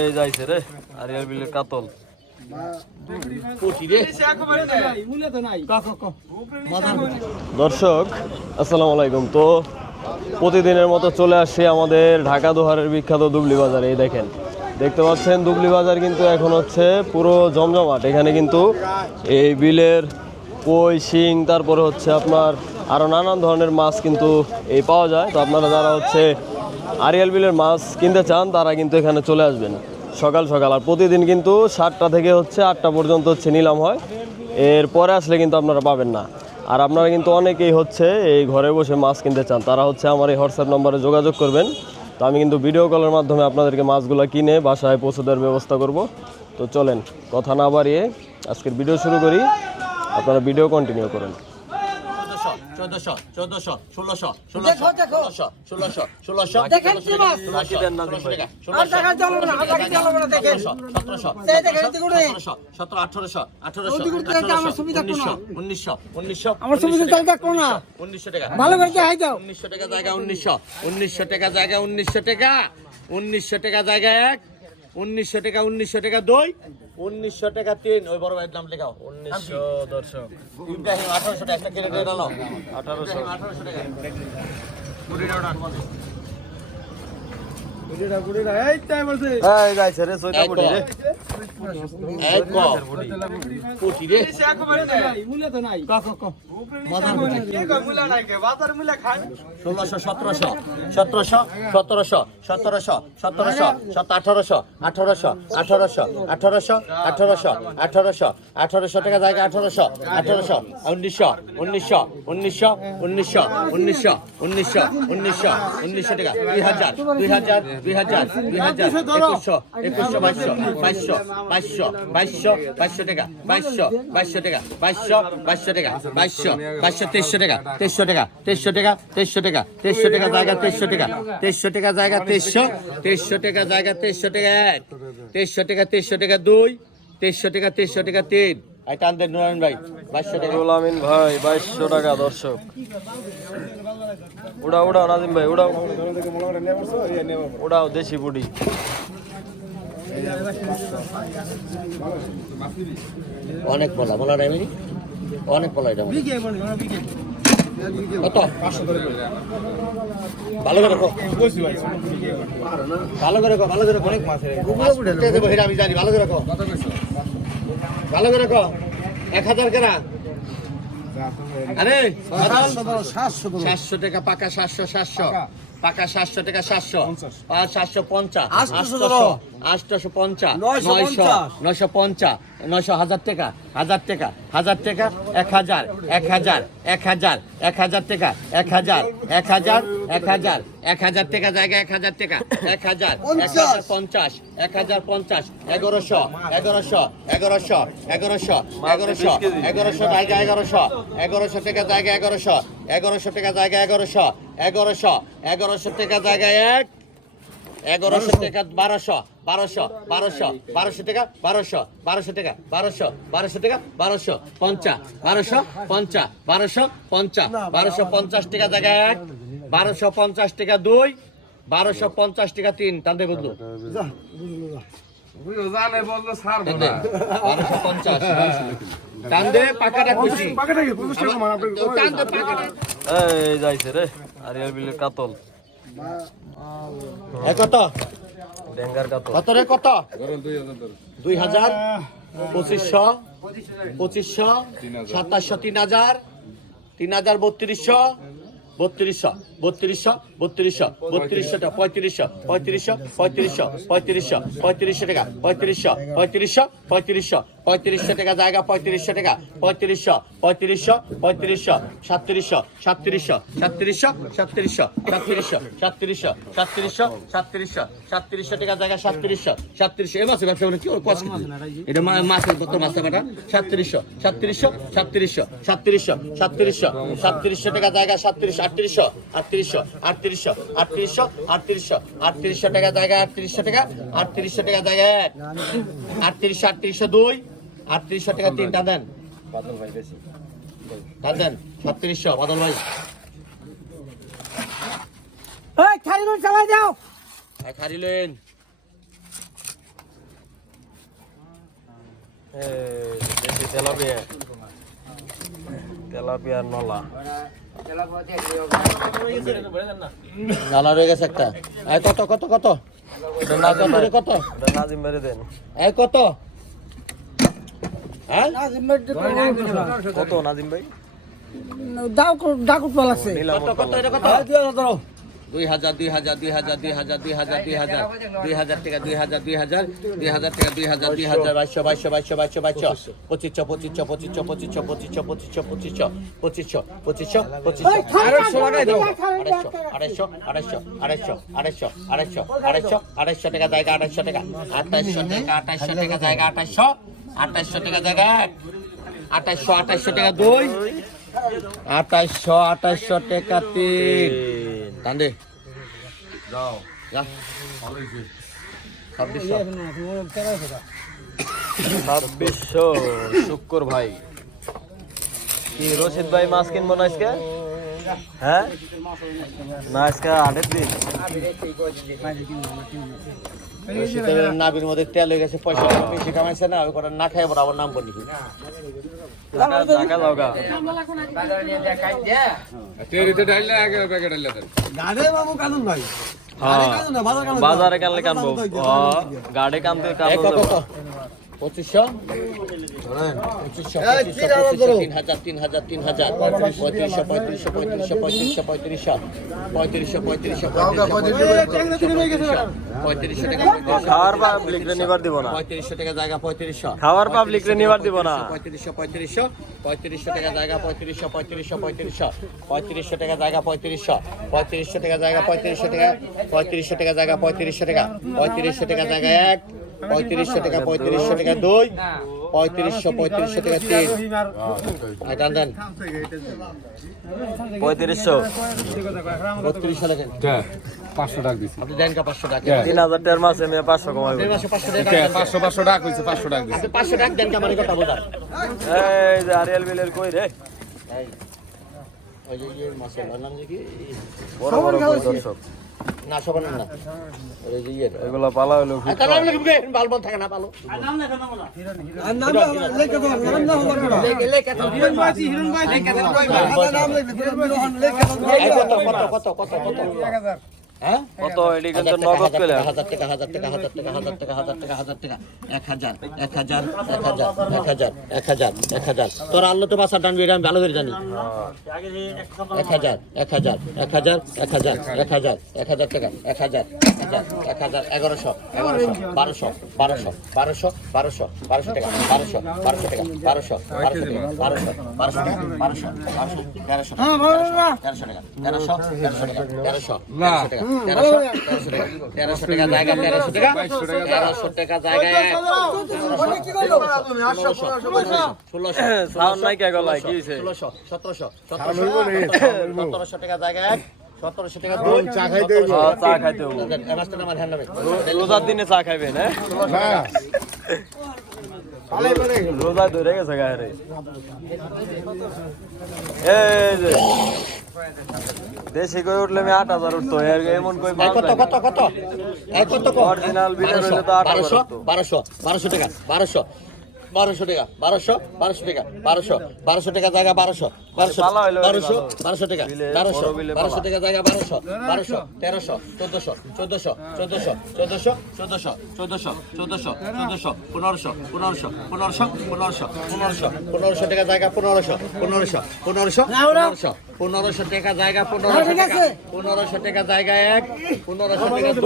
এই যাইছে রে আরিয়াল বিলের কাতল। দর্শক আসসালামু আলাইকুম। তো প্রতিদিনের মতো চলে আসছে আমাদের ঢাকা দোহারের বিখ্যাত দুবলি বাজারে। এই দেখেন, দেখতে পাচ্ছেন দুবলি বাজার কিন্তু এখন হচ্ছে পুরো জমজমাট। এখানে কিন্তু এই বিলের কই, শিং, তারপরে হচ্ছে আপনার আরও নানান ধরনের মাছ কিন্তু এই পাওয়া যায়। তো আপনারা যারা হচ্ছে আরিয়াল বিলের মাছ কিনতে চান তারা কিন্তু এখানে চলে আসবেন সকাল সকাল। আর প্রতিদিন কিন্তু 7টা থেকে হচ্ছে 8টা পর্যন্ত হচ্ছে নিলাম হয়। এরপরে আসলে কিন্তু আপনারা পাবেন না। আর আপনারা কিন্তু অনেকেই হচ্ছে এই ঘরে বসে মাছ কিনতে চান, তারা হচ্ছে আমার এই হোয়াটসঅ্যাপ নম্বরে যোগাযোগ করবেন। তো আমি কিন্তু ভিডিও কলের মাধ্যমে আপনাদেরকে মাছগুলো কিনে বাসায় পৌঁছে দেওয়ার ব্যবস্থা করব। তো চলেন কথা না বাড়িয়ে আজকের ভিডিও শুরু করি, আপনারা ভিডিও কন্টিনিউ করুন। 1400 1400 1600 1600 1600 1600 দেখেন কি মাছ বাকি দেন না ভাই আর টাকা চলো না বাকি চলো না দেখেন 1700 এই দেখেন এদিকে 17 1800 1800 আমার সুবিধা কোন 1900 1900 আমার সুবিধা জায়গা কোন 1900 টাকা ভালো করে দেখাই দাও 1900 টাকা জায়গা 1900 1900 টাকা জায়গা 1900 টাকা 1900 টাকা জায়গা 1 1900 টাকা 1900 টাকা 2 1900 টাকা 3 ওই বড় ভাইয়ের নাম লেখাও 1900 দর্শক ইব্রাহিম 1800 টাকা একটা কেটে দাও 1800 টাকা গুড়িটা এই তাই বলছে এই যাইছে রে সইটা পড়ি রে এক কো পুটি রে সে একবারে নাই মূল্য তো নাই ক বাজার কে কই মূল্য নাই কে বাজার মূল্য খান 1600 1700 1700 1700 1700 1700 1800 1800 1800 1800 1800 1800 1800 টাকা জায়গা 1800 1800 1900 1900 1900 1900 1900 1900 1900 1900 টাকা 2000 2000 2000 2000 2100 2100 2200 2200 2200 2200 টাকা 2200 2200 টাকা 2200 2200 টাকা 2200 2200 টাকা 2300 টাকা 2300 টাকা 2300 টাকা 2300 টাকা জায়গা 2300 টাকা 2300 টাকা জায়গা 2300 2300 টাকা জায়গা 2300 টাকা 1 2300 টাকা 2300 টাকা 2 2300 টাকা 2300 টাকা 3 আই টান দেন নুরান ভাই 2200 টাকা গোলামিন ভাই 2200 টাকা। দর্শক উড়াও উড়াও নাজিম ভাই উড়াও উড়াও দেশি বুড়ি অনেক বলা বলা নাই অনেক বলা এটা কত ভালো করে রাখো ভালো করে রাখো ভালো করে রাখো অনেক মাছ রে আমি জানি ভালো করে রাখো ভালো করে রাখো 1000 কেনা আরে 700 টাকা পাকা 700 পাকা 700 টাকা 700 750 850 900 950 900 টাকা 1000 টাকা 1000 টাকা 1000 1000 1000 1000 টাকা 1000 1000 1000 1000 টাকা জায়গা 1000 টাকা 1000 1050 1050 1100 1100 1100 1100 1100 1100 জায়গা 1100 1100 টাকা জায়গা 1100 1100 টাকা জায়গা 1100 1100 1100 টাকা জায়গা 1 1100 টাকা 1200 1200 1200 1200 টাকা 1200 1200 টাকা 1200 1200 টাকা 1200 50 1200 50 1200 50 1250 টাকা জায়গা 1 1250 টাকা 2 1250 টাকা 3 টানতে বদলু জানে বললো স্যার বলা 1250 টানদে পাকাটা খুশি পাকাটা কি 50 টাকা মান আপনি টানদে পাকাটা এই যাইছে রে আরিয়াল বিলের কাতল। কত ডেঙ্গার কাতল কত রে কত 2000 2500 2500 2700 3000 3000 3200 3200 3200 3200 টাকা 3500 3500 3500 3500 টাকা 3500 3500 3500 3500 টাকা জায়গা 3500 টাকা 3500 3500 3500 3700 3700 3700 3700 3700 3700 3700 3700 টাকা জায়গা 3700 3700 এই মাসে ব্যবসা করে কি ওর কষ্ট এটা মাছের কত মাছ বাটা 3700 3700 3700 3700 3700 3700 টাকা জায়গা 3700 3800 3800 3800 3800 3800 টাকা জায়গা 3800 টাকা 3800 টাকা জায়গা 3800 3800 2 3800 টাকা 3টা দেন বাদল ভাই বেশি দেন 3700 বাদল ভাই এই খালি রোড চালাই দাও খারিলেন দেশি তেলাপিয়া তেলাপিয়ার নলা নালা রয়ে গেছে একটা কত কত কত কত নাজিম মেরে দেন কত হ্যাঁ কত নাজিম ভাই দাও ডাকুট পালাছে নিলাম কত কত এটা কত 2000 2000 2000 2000 2000 2000 2000 টাকা 2000 2000 2000 টাকা 2000 2000 2200 2500 200 টাকা জায়গা 200 টাকা 2800 টাকা জায়গা 2800 টাকা জায়গা 2800 টাকা 2 2800 টাকা 3 কান্দে যাও যা 2600 শুক্র ভাই কি রশিদ ভাই মাছ কিনবো না আজকে হ্যাঁ না আজকে 8 দিন নাবির মধ্যে তেল হয়ে গেছে পয়সা বেশি কামাইছে না ওই কটা না খাই বরাবর নাম বলি টাকা লাগা তেরিতে ডাইলে আগে প্যাকেট ডাইলে গাড়ে বাবু কানুন ভাই বাজারে কানলে কানবো গাড়ি কানতে কানবো কত 2500 খাওয়ার পাবলিক রে নিবার দিব না 3500 টাকা জায়গা 3500 খাওয়ার পাবলিক রে নিবার দিব না 3500 টাকা জায়গা 3500 টাকা জায়গা 3500 টাকা জায়গা 3500 টাকা জায়গা 3500 টাকা 3500 টাকা জায়গা 1 3500 টাকা 2 3500 টাকা 3 টান টান 3500 3200 লেখেন 500 টাকা দিছি আপনি দেন কা 500 টাকা 3000 টাকার মাছ আমি 500 কমাইব 500 টাকা 500 টাকা কইছে 500 টাকা দিছি আপনি 500 টাকা দেন কা মানে কথা বোঝা এই যে আরিয়াল বিলের কই রে ওই যে মাছের নাম কি বড় বড় কই দর্শক না সবার নাম না ওই যে এগুলা পালা হলো নাম লিখবে বালবন থাকে না পালো নাম লেখা দাও নাম না হবার না লেখা দাও হিরণ বাজি লেখা দাও নাম লেখা কত হ্যাঁ কত এডি কিন্তু নগদ কইলা 1000 টাকা 1000 টাকা 1000 টাকা 1000 টাকা 1000 টাকা 1000 তোর আল্লাহ তো বাসা টানবি এটা আমি ভালো করে জানি 1000 টাকা 1100 1300 টাকা জায়গা 1300 টাকা জায়গা 1600 সাউন্ড নাই কে গলাই কি হইছে 1700 টাকা জায়গা 1700 টাকা 2 চা খাইতে হইব রোজার দিনে চা খাইবেন হ্যাঁ রোজা ধরে গেছে গায়ে রে এই যে দেশি কই উঠলে আমি 8000 উঠতো এমন কই কত অরিজিনাল বিলের হইলে তো 1200 টাকা 1200 টাকা 1200 টাকা জায়গা 1200 টাকা 1200 টাকা জায়গা 1200 1300 1400 টাকা জায়গা 1500 টাকা জায়গা 1500 টাকা জায়গা 1 1500 টাকা 2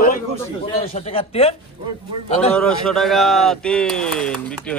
1500 টাকা 3 1500 টাকা 3 বিক্রি